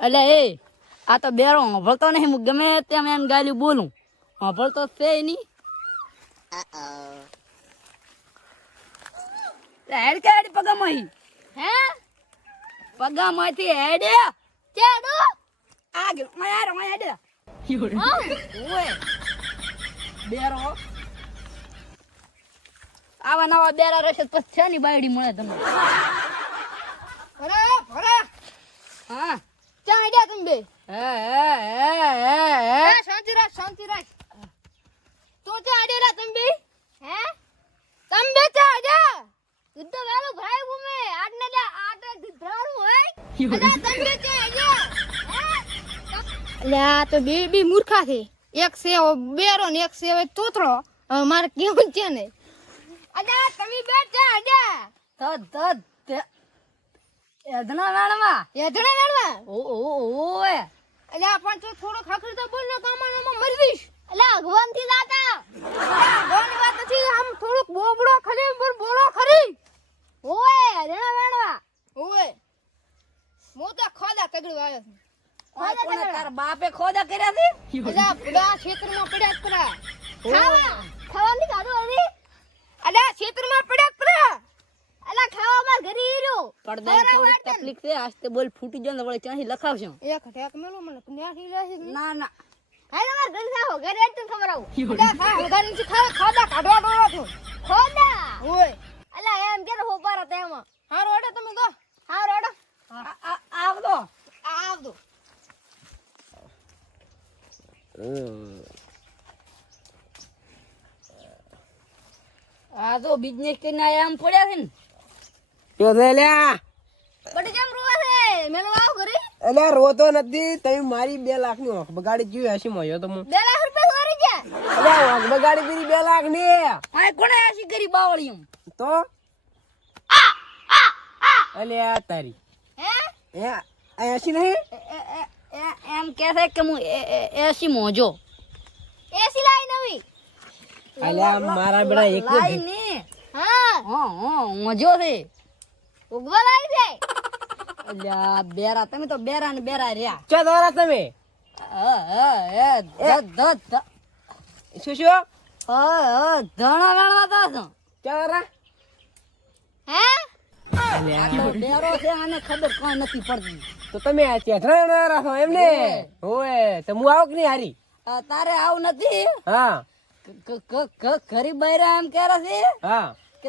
અલે એ આ તો બેરો હંભળતો નહીં, હું ગમે તેમ એમ ગાલી બોલું, હંભળતો છે નહીં. હેડ કે હેડ પગામાં હે પગામાંથી હેડે ચેડો આગળ માર હેડ ઓય બેરો આવા નવા બેરા રહેશે પછી છે ની બાયડી મળે તમને. ભરે હા ચા હેડ્યા તમે બે? હે શાંતિ રાખ તું ચા હેડ્યા તમે બે? હે તમે બે ચા હેડ્યા? તું તો વેલો ભાઈ ગુમે આટને આટે ધરાણું હોય અલા તમે બે ચા હેડ્યા? હે લ્યા તો બે મૂર્ખા છે, એક છે બેરો ને એક છે તોતરો. મારે કેવું છે ને અલા તમે બે ચા હેડ્યા? તદ એધણા વેણવા ઓય અલ્યા પણ તો થોડો ખાખરી તો બોલ ને કામમાં મરી જઈશ. અલ્યા ભગવાન થી જાતા ભગવાન વાત નથી, આમ થોડુંક બોબડો ખરી પર બોલો ખરી. ઓય એધણા વેણવા ઓય મો તો ખોદા તગડું આવ્યો છે. ખોદા કોને તાર બાપે ખોદા કર્યા છે? અલ્યા પૂરા ક્ષેત્રમાં પડ્યા કરા ખાવાની કાઢો હવે. અલ્યા ક્ષેત્રમાં પડ્યા કરા અલા ખાવા માર ઘરે હીરો પડદા થોડી તકલીફ છે, આસ્તે બોલ ફૂટી જાય ને વળે ચાહી લખાવશું એક ઠેક મેલો મને ન્યાથી લેશે. ના હાલે માર ઘરે જાવ, ઘરે એટલું ખબર આવું અલા ખા ઘરે થી ખાડા કાઢવા ડોરો છું ખોદા ઓય. અલા એમ કે હો પારા તેમાં હારો એડો તમે ગો હારો એડો આવદો આ તો બિઝનેસ કરીને આયા આમ પડ્યા છે ને તો લ્યા બડી કેમ રોવા છે? મેલો આવ કરી અલ્યા રોતો નથી, તમે મારી 2 લાખ ની ઓખ બગાડી જોઈ હસી મોયો તો હું 2 લાખ રૂપિયા ચોરી ગયા. અલ્યા ઓખ બગાડી પીરી 2 લાખ ની આ કોણે આશી કરી બાવળી તો અલ્યા તારી હે હસી નહીં એમ કે છે કે હું એસી મોજો એસી લાઈ નવી. અલ્યા મારા બેડા એક લાઈ ને હા મોજો છે ઉગવા લાઈ છે. અલ્યા બેરા તમે તો બેરા ને બેરા રહ્યા ચો દોરા તમે શું ધણા વેણવા તો છો ચો દોરા હે બેરો છે આને ખબર કોઈ નથી પડતી. તો તમે આ ચેઠા રાખો એમને ઓય તો હું આવું કે નહીં હારી? તારે આવું નથી. હા ઘરી બૈરા એમ કહે છે હા કે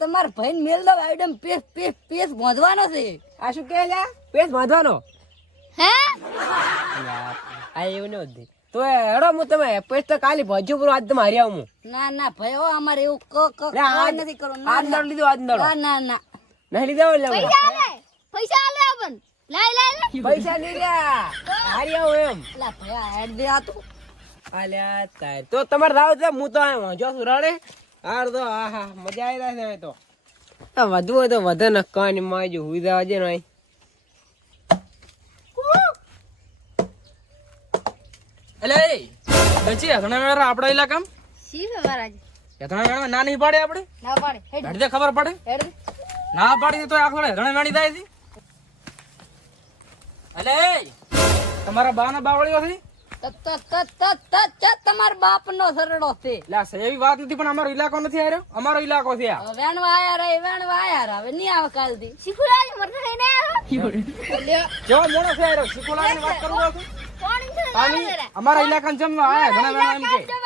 તમાર ભાઈ મેલ દો આઈડમ પેસ બાંધવાનો છે. આ શું કહે લ્યા પેસ બાંધવાનો? હે આ એવું ન હતી તો હેડો હું તમે પેસ તો કાલી ભજ્યો પૂરો આજ તો મારી આવું હું. ના ભાઈ ઓ અમારે એવું નથી કરવાનું. આજ નળ લીધો આજ નળ ના નહીં લીધો એટલે પૈસા આલે આપણ લાઈ પૈસા નહીં લ્યા હારી આવું એમ લા ભાઈ હેડ દે આ તું આલ્યા તાર તો તમારે રાવ છે હું તો આ જો સુરાડે હાર તો આહા મજા આવી રહી છે તો વધુ હોય તો વધે ન કાન માં જો હુઈ જવા છે ને એટલે દચી હથણા મેળા આપડા ઇલાકામાં સી ફેવરાજ હથણા મેળા ના નહીં પાડે આપણે ના પાડે હેડ દે ખબર પડે હેડ ના પાડી તો આખો હથણા મેળી જાય છે. એટલે તમારા બા ના બાવળીઓ છે તમાર બાપ નો સરડો છે. એવી વાત નથી પણ અમારો ઇલાકો નથી આવ્યો, અમારો ઇલાકો છે આ. વેણવા આયા રે હવે નહીં આવે કાલ થી શીખુલાલ મરને થઈને આવ્યો જેવો મોણો છે આવ્યો શીખોલાની વાત કરું છું. કોણ છે અમારા ઇલાકામાં જમ આયા ઘણા વેણા એમ કે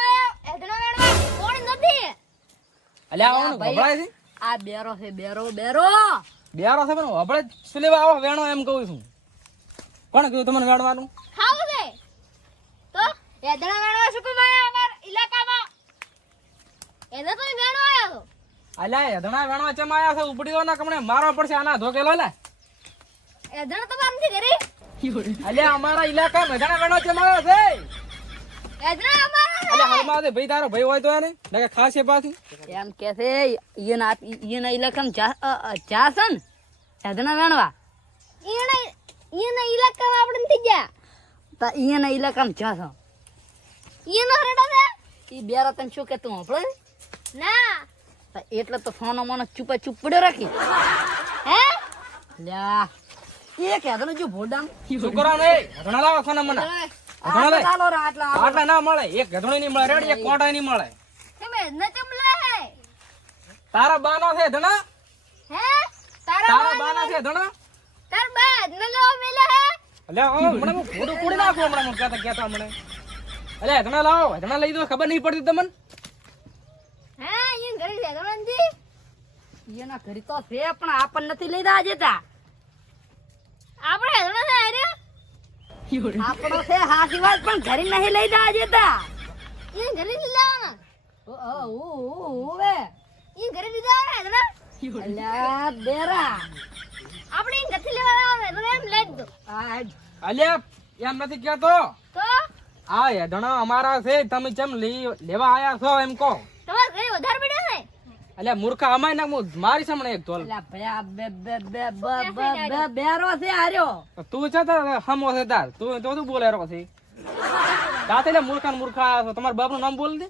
અલ્યા આવો ભાઈ, વભળાય છે આ બેરો છે બેરો બેરો બેરો છે પણ વભળે શું લેવા આવો વેણો એમ કહું છું કોણ કીધું તમને વેણવાનું ખાવું છે તો એદણા વેણવા શું કમાય અમારા ઇલાકામાં એદા તો વેણવા આવ્યો તો અલ્યા એધણા વેણવા ચમ આયા છે ઉપડી દો ના કમણે મારવા પડશે આના ધોકે લો લે એદણા તો બાર નથી કરી અલ્યા અમારા ઇલાકામાં એધણા વેણવા ચમ આવ્યો છે એદણા અમારા અલ્યા હાલમાં દે ભાઈ તારો ભાઈ હોય તો એને નકે ખાસ છે પાછી એમ કે છે ઈયના ઇલાકામાં ચા છે ને સાધના વેણવા ઈના ઇલાકામાં આપણે નથી ગયા તા ઈયના ઇલાકામાં ચા છે ઈનો હરડા છે ઈ બેરો તને શું કે તું હંભળે ના તા એટલે તો ફોનો મોનો ચૂપા ચૂપ પડ્યો રાખી હે લ્યા એ કે તને જો ભોડામ શું કરો ને એધણા લાવો સોના મને એધણા લે ચાલો રે આટલા આટલા ના મળે એક ગધણી નહીં મળે રેડી એક કોટા નહીં મળે તમે ન ચમલા હે તારા બાનો છે ધણા હે તારા બાના છે ધણા તાર બાદ ન લો મેલે હે અલ્યા ઓ મને હું ફોટો પૂડી નાખું હમણાં મને કહેતા મને અલ્યા ધણા લાવો ધણા લઈ દો ખબર નહીં પડતી તમને હે ઈન ઘરે છે દોણજી ઈયના ઘરે તો છે પણ આપણ નથી લઈ દા જતા આપણે દોણ છે અરે આપણો છે હાસી વાત પણ ઘરે નહીં લઈ દા જતા ઈન ઘરે થી લાવના ઓવે ઈન ઘરે થી લાવના દોણ અલ્યા બેરા આપણે ઈન ઘરે લેવા આવે તો એમ લઈ દો અલ્યા એમ નથી કહેતો તો આ એધણા અમારા છે તમે ચમ લેવા આયા છો એમ કહો તમાર ઘરે વધારે પડ્યો છે અલ્યા મૂર્ખા અમાય ના હું મારી સામે એક તોલ અલ્યા ભયા બે બેરો છે આર્યો તું છે તો હમો છે તાર તું તો તું બોલે રો છે તાતે લે મૂર્ખા ને મૂર્ખા આયા છો તમારા બાપનું નામ બોલ દે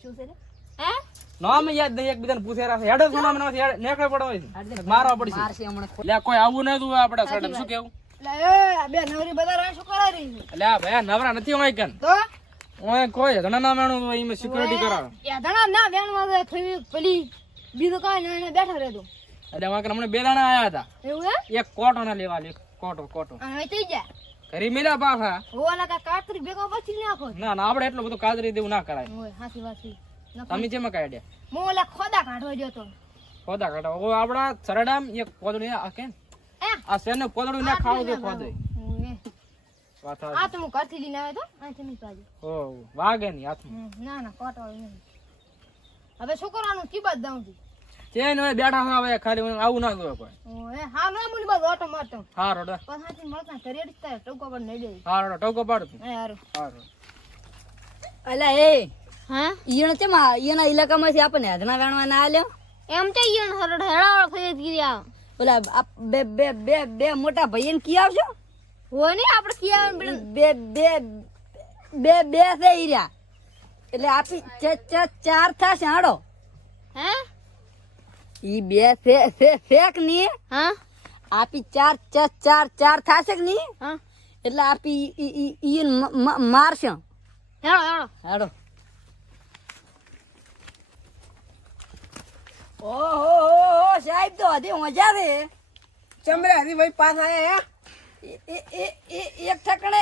શું છે રે હે નામ યાદ નહીં એકબીજાને પૂછે રાખે હેડો સોના મને નેકળે પડો મારવા પડશે મારશે હમણાં લે કોઈ આવું ન તું આપણે સડમ શું કેવું લે બે નવરી બધા રા શું કરાઈ રહી છે એટલે આ ભાઈ નવરા નથી હોય કન તો ઓય કોઈ ધણા ના મેણું તો ઈમે સિક્યુરિટી કરાવે એદણા ના વેણવા દે ફરી પેલી બીજો કાઈ ને બેઠા રહેતો એટલે વાંક હમણે બે દાણા આયા હતા એવું હે એક કોટો ના લેવા લે કોટો હવે થઈ જાય કરી મેલા પાછા ઓલા કા કાતરી ભેગો પછી નાખો ના ના આપણે એટલું બધું કાદરી દેવું ના કરાય ઓય હાથી વાથી તમે જેમાં કાઢ્યા મો ઓલા ખોદા કાઢવા ગયો તો ખોદા કાઢા ઓ આપડા સરડામ એક કોદડી આ કે એ આ શેરને કોદડી ના ખાવ દે ખોદે ઓય વાત આ તો હું ઘરથી લઈને આવ્યો તો આ છે પાજી ઓ વાગે ની હાથમાં ના ના કોટો નહીં હવે શું કરવાનું કીબત દઉં છું ચેન હોય બેઠા હા હવે ખાલી હું આવું ના જોવે કોઈ ઓય હા ના મુની બસ ઓટો મારતો હા રોડ પણ હાથી મળતા ઘરે જ ટોકો પર નહીં દે હા રોડ ટોકો પાડ તું એ હારું હા રોડ અલ્યા એ હા ઈયનો છે માં ઈયના ઇલાકામાંથી આપણને હદના વેણવા ના આલ્યો એમ તો ઈયન હરડ હેળાવળ થઈ ગયા ઓલા બે મોટા ભાઈને કી આવશો હોય ને આપણે કિયા બે છે ઈર્યા એટલે આપી ચાર થાશે હાડો હે ઈ બે ફેક ની હા આપી ચાર થાશે કે ની હા એટલે આપી ઈ મારશે હેળો હેળો હાડો ઓહો સાહેબ તો હજી મજા રે ચમરે હરી ભાઈ પાસ આયા એક ઠકણે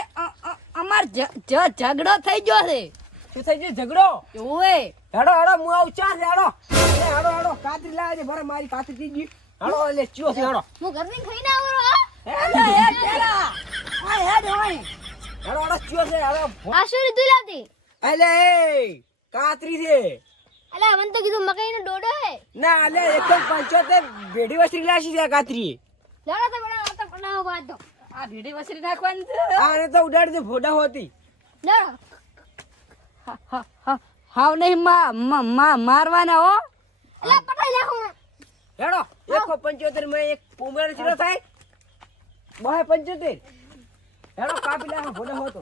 અમાર ઝઘડો થઈ ગયો છે શું થઈ ગયું ઝઘડો ઓય હેડો હેડો હું આવું ચાર હેડો હેડો હેડો કાતરી લાવે છે ભરે મારી પાછી થઈ ગઈ હેડો એટલે ચિયો છે હેડો હું ઘરની ખાઈને આવું હા હેડો હેડ પેલા ઓય હેડ ઓય હેડો હેડો ચિયો છે હેડો આ શું રીતું લાતી અલે એ કાતરી છે અલા મન તો કીધું મકાઈનો ડોડો હે ના અલે 175 ભેડી વસ્ત્રી લાશી છે આ કાતરી લેડો તો બનાવો બાદો આ ભીડી વસરી નાખવાની છે આને તો ઉડાડી દે ફોડા હોતી લેડો હાવ નહીં મારવાના હો અલા પટાઈ નાખો હેડો 175 માં એક પોમરાનો ચીરો થાય 275 હેડો કાપી લાખો ફોડા હોતો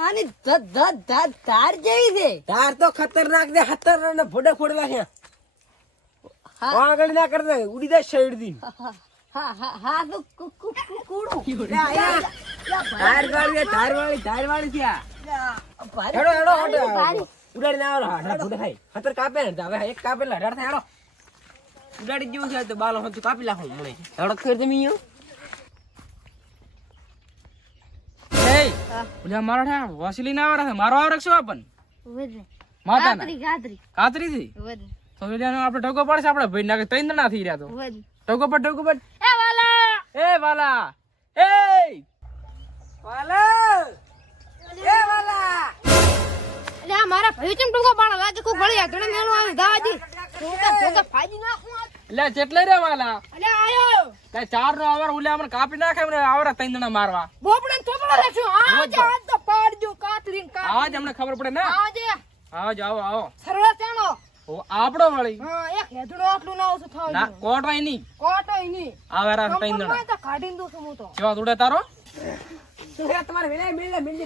આની ધાર જેવી છે તાર તો ખતરનાક દે ખતરનાક ને ફોડા ફોડવા છે આગળ ના કરતા ઉડી જાય શેડ દી હા તો કુડું ધાર વાળી થયા હેડો હેડો હેડો ઉડાડી ના આવો હાડા ફોડા થાય ખતર કાપે ને હવે એક કાપેલા હડાડ થાય હેડો ઉડાડી જેવું છે તો બાલો હતું કાપી લાખો મને હેડો ખેર તમે ઈયો એ ઓલા મારા ઠા વાસી લઈને આવરા છે મારો આવરક શું આપન વધે માતાના ગાત્રી ગાત્રી કાતરી થી વધે તો વેલિયાનો આપણે ઢોકો પડશે આપણે ભાઈ નાખે ત્રણ ના થઈ રહ્યા તો વધે ઢોકો પડ એ વાલા એ વાલા એ વાલા એ વાલા અલે આ મારા ભાઈ ચમ ટૂંકો પાડો લાગે કોઈ ગળી આધણે મેલો આવી દાદી ટૂંકો ફાજી નાખું એટલે જેટલે રે વાલા અલે આયો કઈ ચાર નો આવર ઉલે આપણે કાપી નાખે ને આવરા ત્રણ જણા મારવા બોપડે થોપડો રાખ્યો આજ તો પાડજો કાતરીન કાત આજ અમને ખબર પડે ને આજે આવો આવો સરવા ચાનો ઓ આપણો વળી હા એક હેદડો આટલું ના ઓછું થાવ ના કોટવાય નહીં કોટોય ની આવરા ત્રણ જણા તો કાઢીને દઉં છું હું તો કેવા ઉડે તારો તમારે વેલા મેલે મેલે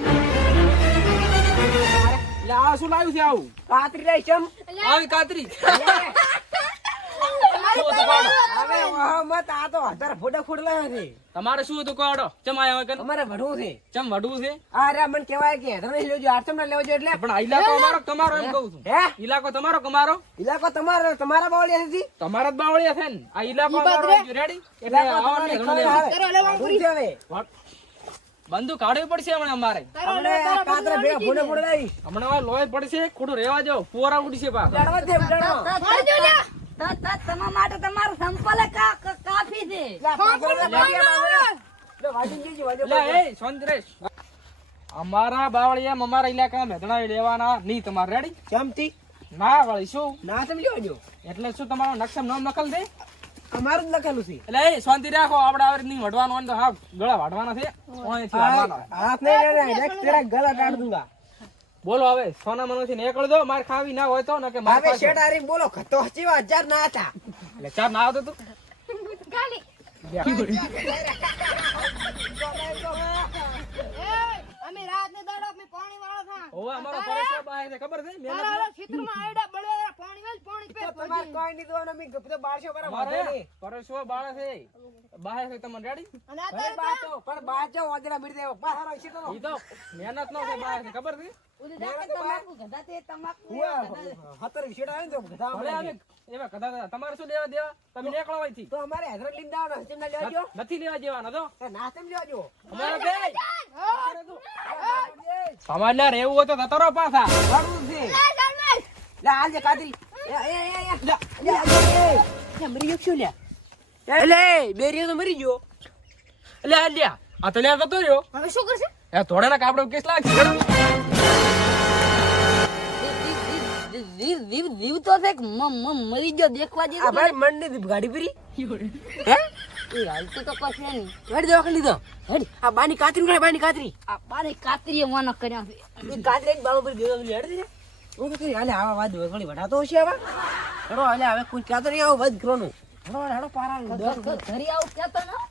એટલે આ શું લાવ્યું છે આવું કાતરી લઈ ચમ આવી કાતરી હવે વાહ મત આ તો હજાર ફોટા ફોડ લાવ્યો છે તમારે શું હતું કોડો ચમ આયા હોય કે અમારે ભણવું છે ચમ વડવું છે આ રે મને કહેવાય કે તમે લેજો આઠમ ના લેવજો એટલે પણ આ ઇલાકો અમારો તમારો એમ કહું છું હે ઇલાકો તમારો કમારો ઇલાકો તમારા બાવળિયા નથી તમારા જ બાવળિયા છે ને આ ઇલાકો અમારો રેડી એટલે ઇલાકો આવવાનું તમારી ઘણું ખબર લેવું. આવે. ભણવું છે હવે બંદૂક કાઢવી પડશે હમણાં અમારે આપણે આ કાતરા ભેગા ફોટો ફોડ લાવી હમણાં હવે લોહી પડશે ખોટું રેવા જાવ પોરા ઉડશે પા ઉડાડવા દે ઉડાડવા મારજો લે તમારા માટે તમારું સંપલ કાફી છે એટલે એ શાંતિરેશ અમારા બાવળિયા અમારા ઇલાકા મેદણા લેવાના નહીં તમારે રેડી ચમતી ના વળી શું ના સમજો એટલે શું તમારો નકશા નામ નકલ દે અમારું જ લખેલું છે એટલે એ શાંતિ રાખો આપણે આવી નહીં વઢવાનું હોય ને તો હા ગળા વાઢવાના છે ઓયથી વાઢવાના. હાથ નહીં નેક્સ્ટ તેરા ગલા કાઢ દૂંગા બોલો હવે સોના મનોથી નીકળ દો માર ખાવી ના હોય તો ને કે માર હવે શેઠ આરી બોલો તો હચીવા 1000 ના હતા એટલે ચાર ના આવતો તું ગાલી અમે રાત ને દાડો અમે પાણી વાળો થા ઓવા અમારો પરેશ બાય છે ખબર છે મહેનત તારા ખેતરમાં આયડા બળે પાણી વેલ પાણી પે તમાર કોઈ નહીં દોવાનો મી તો 1200 પર મારે વાંધો નહીં પરેશ બાળા છે બાય છે તમને રેડી અને આ ભલે બાતો પણ બાજો ઓદરા મીર દેવો પાહારો છે તો ઈ તો મહેનત નો છે બાય છે ખબર છે હતર વિશેડ આવે ને તો ગધા ભલે આવે એવા કદા તમારે શું લેવા દેવા તમે નીકળો અહીંથી તો અમારે હૈદરાબાદ લીન દાવાનો હચમ ના લેવાજો નથી લેવા જેવાના તો ના તેમ લેવાજો અમારે બે તમારે રહેવું હોય તો તતરો પાછા વાળું છે લે હાલ જે કાતરી એ મરી ગયો શું લે એટલે બેરીઓ તો મરી ગયો એટલે આ લ્યા આ તો લ્યા જતો રહ્યો હવે શું કરશે એ થોડાના કાપડો કેસ લાગશે જીવ તો છે કે મરી ગયો દેખવા આ જેવું ભાઈ મન ની ગાડી પરી હે એ હાલતું તો કશે નહીં હેડ દેવા કરી લીધો હેડ આ બાની કાતરી ઉડાય બાની કાતરી આ બારે કાતરીએ વાના કર્યા છે એ કાતરી એક બાળો પર ગયો હેડ દે હું તો હાલે આવા વાદ વગળી વઢાતો હશે આવા હેડો હાલે હવે કોઈ કાતરી આવો વધ કરવાનું હેડો હેડો પારા ઘરે આવું ક્યાં તો ના